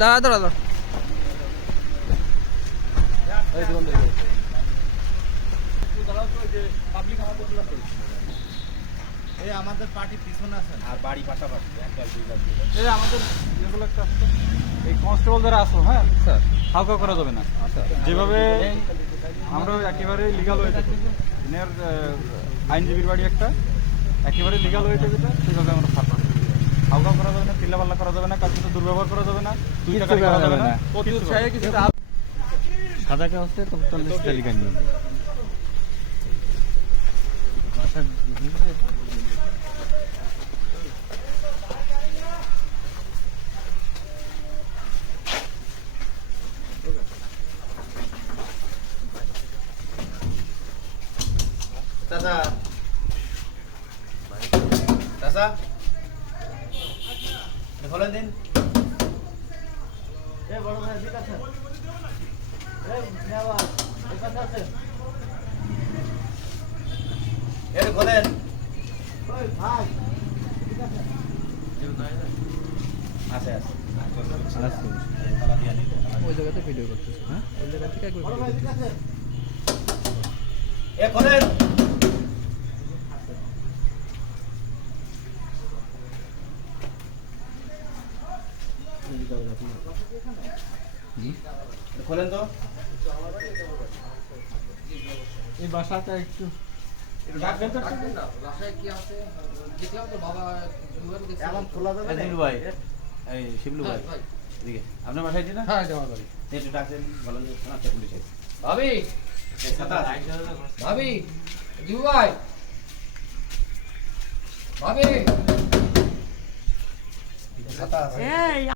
দাঁড়া দাঁড়া দাঁড়া এই আমাদের পার্টি পিছনে আছেন আর বাড়ি পাশাপাশি এই আমাদের যেগুলো একটা এই কনস্টেবল যারা আসো, হ্যাঁ স্যার, হালকা করা যাবে না। যেভাবে আমরা একেবারে লিগাল হয়ে থাকি, এর আইনজীবীর বাড়ি একটা একেবারে লিগাল হয়েছে যেটা, সেভাবে আমরা ফাটা হালকা করা যাবে না, চিল্লাপাল্লা করা যাবে না, কার সাথে দুর্ব্যবহার করা যাবে না, দুই টাকা করা যাবে না, অতি উৎসাহে কিছু সাদা কাগজে ৪৫ তালিকা নিয়ে চাচা চাচা খোলেন দিন এ বড় ভাই ঠিক আছে এই নেওয়া এই কথা আছে এর খোলেন ওই ভাই ঠিক আছে আছে আছে তালা দিয়া নিতে ওই জায়গাতে ভিডিও করতেছে। হ্যাঁ ওই জায়গা থেকে একবার বড় video ভাই ঠিক করতেছে। আছে এ খোলেন খোলেন তো এই বাসাটা একটু ডাকবেন তো বাসায় কি আছে দেখলাম তো বাবা এমন খোলা যাবে না শিবলু ভাই, এই শিবলু ভাই, ভাই এদিকে আপনার বাসায় না? হ্যাঁ এটা আমার বাড়ি একটু ডাকছেন, বলেন যে থানাতে পুলিশ আছে। ভাবি এই ছাতা আছে। ভাবি জিউ ভাই ভাবি ছাতা আছে